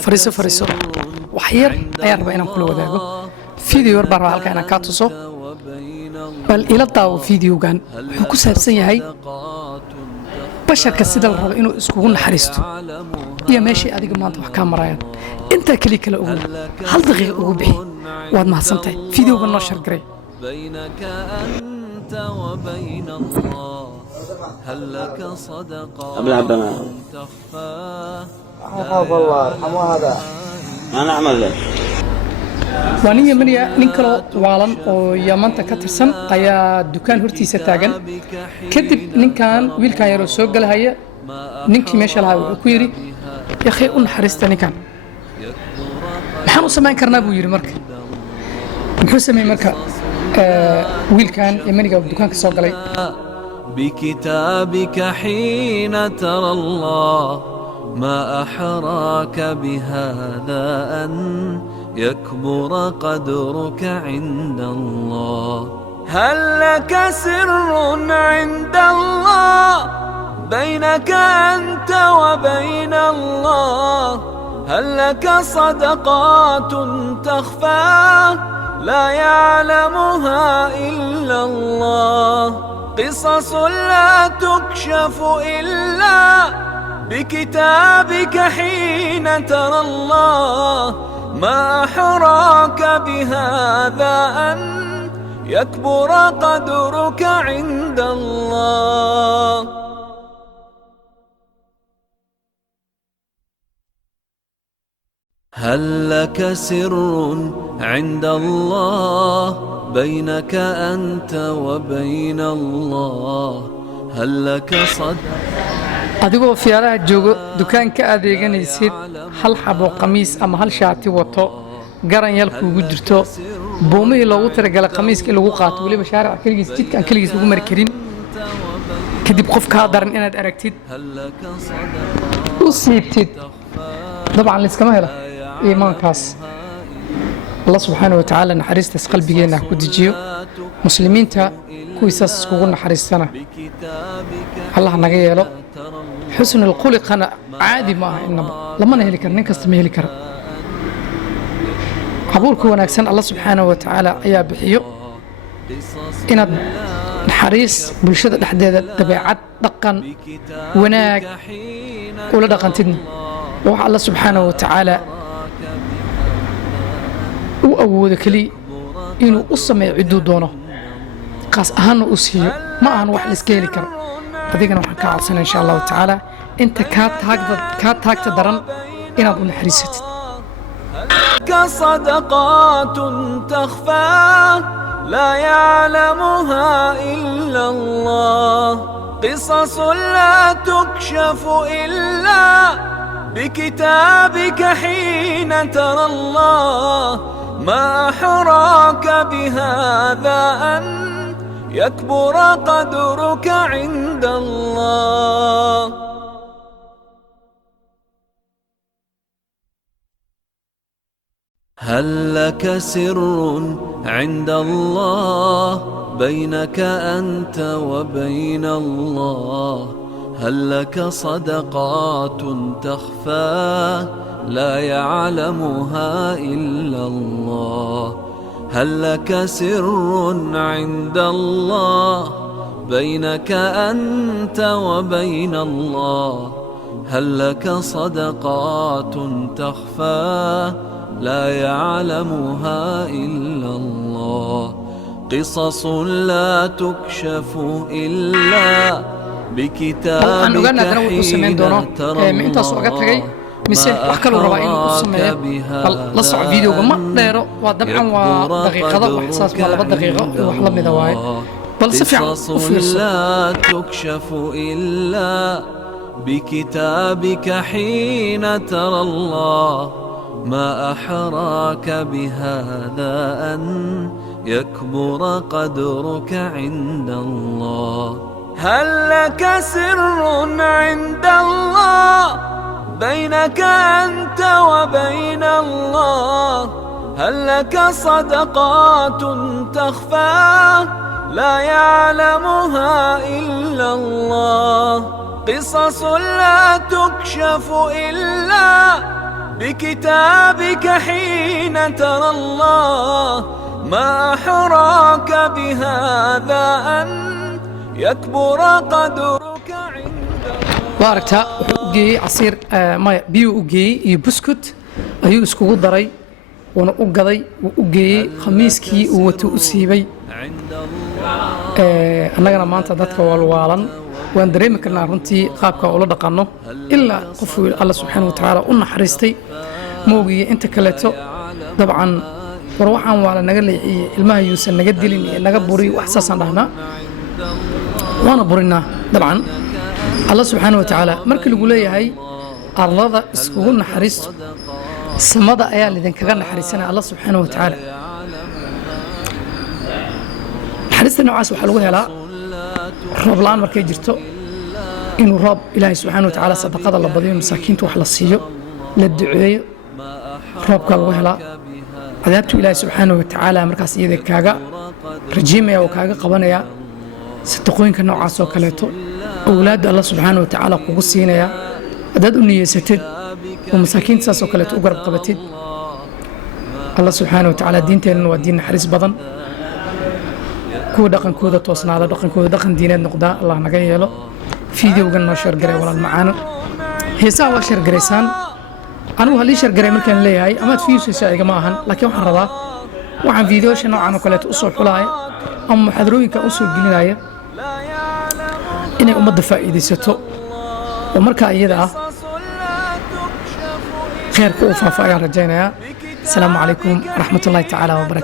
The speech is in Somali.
فريسو فريسو وحير أيار بينهم كل وذاقو فيديو برا هالك أنا كاتوسو بل إلى طاو فيديو كان حكوسها بسنة هاي بشر كسيد الرب إنه اسكون حريستو يا ماشي أديك ما أنت وحكام مرايان أنت كليك الأول هل دقيقة وبحي واد ما حسنتي فيديو بالنشر قري بينك أنت وبين الله هل لك صدقة تخفى حفظ الله ارحمه هذا ما نعمل له وانيا منيا نينكلو والان او يامانتا كترسن ايا دكان هورتيسا تاغن كدب نينكان ويلكان يرو سو غلهايا نينكي ميشا لها wuxuu ku yiri yakhii un xariista ninkan maxaan u samayn karnaa buu yiri marka muxuu sameeyay marka wiilkan yamaniga dukaanka soo galay بكتابك حين ترى الله ما أحراك بهذا أن يكبر قدرك عند الله هل لك سر عند الله بينك أنت وبين الله هل لك صدقات تخفى لا يعلمها إلا الله قصص لا تكشف إلا بكتابك حين ترى الله ما أحراك بهذا أن يكبر قدرك عند الله هل لك سر عند الله بينك أنت وبين الله هل لك صدق adigoo fiyaaraha joogo dukaanka adeeganaysid hal xabo qamiis ama hal shaati wato garan yal kuugu jirto boomihii loogu talagalay qamiiska lagu qaato waliba shaarica kaligiis jidkaan kaligiis lagu mari karin kadib qof kaa daran inaad aragtid u siibtid dabcan liskama hela iimaankaas الله سبحانه وتعالى نحرست قلبينا كدجيو مسلمين تا كويساس كوغو نحرستنا الله نغيلو حسن الخلق انا عادي ما انما لما نهلي كر نكست ما هلي كر قبولك وناكسن الله سبحانه وتعالى يا بخيو ان نحريس بلشده دحديده تبعات دقن وناك ولا دقنتنا وح الله سبحانه وتعالى وأود كلي إنه أصمع عدو دونه قاس أهانه أسيه ما أهان واحد سكيلي كر هذيك أنا وحكي عالسنة إن شاء الله تعالى أنت كات هاك تدرن إن أبو نحريست كصدقات تخفى لا يعلمها إلا الله قصص لا تكشف إلا بكتابك حين ترى الله ما أحراك بهذا أن يكبر قدرك عند الله هل لك سر عند الله بينك أنت وبين الله هل لك صدقات تخفى لا يعلمها إلا الله هل لك سر عند الله بينك أنت وبين الله هل لك صدقات تخفى لا يعلمها إلا الله قصص لا تكشف إلا بكتابك حين ترى الله mise wax kale uu rabaa inuu sameeyo bal la soco videoga ma dheero waa dabcan waa daqiiqado wax xasaas ma laba daqiiqo wax la mid ah waay bal si fiican u fiirso لا تكشف إلا بكتابك حين ترى الله ما أحراك بهذا أن يكبر قدرك عند الله هل لك سر عند الله بينك أنت وبين الله هل لك صدقات تخفى لا يعلمها إلا الله قصص لا تكشف إلا بكتابك حين ترى الله ما أحراك بهذا أن يكبر قدرك عند واركتا جي عصير ما بيو جي يبسكت أيو اسكو دري وانا أقضي وأجي خميسكي وتوسيبي annagana maanta dadka walwaalan waan dareemi karnaa runtii qaabka ula dhaqanno ilaa qofku alla subxaanahu wa tacaala u naxariistay moogiye inta kaleeto dabcan war waxaan waa la naga leexiyey ilmaha yuusan naga dilin iyo naga buri wax saasaan dhahnaa waana burinaa dabcan alla subxaanahu wa tacaala markii lagu leeyahay arlada iskugu naxariisto samada ayaa lidinkaga naxariisanaya alla subxaanahu wa tacaala naxariista noocaas waxaa lagu helaa roob la'aan markay jirto inuu roob ilaahay subxaana wa tacaala sadaqada la badiyo masaakiinta wax la siiyo la duceeyo roobkaa lagu helaa cadaabtu ilaahay subxaana wa tacaala markaas iyada kaaga rajiimaya oo kaaga qabanaya sadaqooyinka noocaas oo kaleeto awlaadda alla subxaana wa tacaala kugu siinaya haddaad u niyeysatid oo masaakiinta saas oo kaleeto u garab qabatid alla subxaana wa tacaala diinteenna waa diin naxariis badan kuwa dhaqankooda toosnaada dhaqankooda dhaqan diineed noqdaa allah naga yeelo fiidiyowgan noo sheergaray walaal macaano heesaha waa sheergaraysaan anigu halii sheergaray markaan leeyahay amaad fiirsaysaa igama ahan laakiin waxaan rabaa waxaan fiidiyoosha noocan oo kaleeto u soo xulaaya ama muxaadarooyinka u soo gelinaya inay ummadda faa'iidaysato oo markaa iyada ah khayrka uu faafa ayaan rajaynayaa asalaamu calaykum waraxmatullaahi tacaala wabarakatu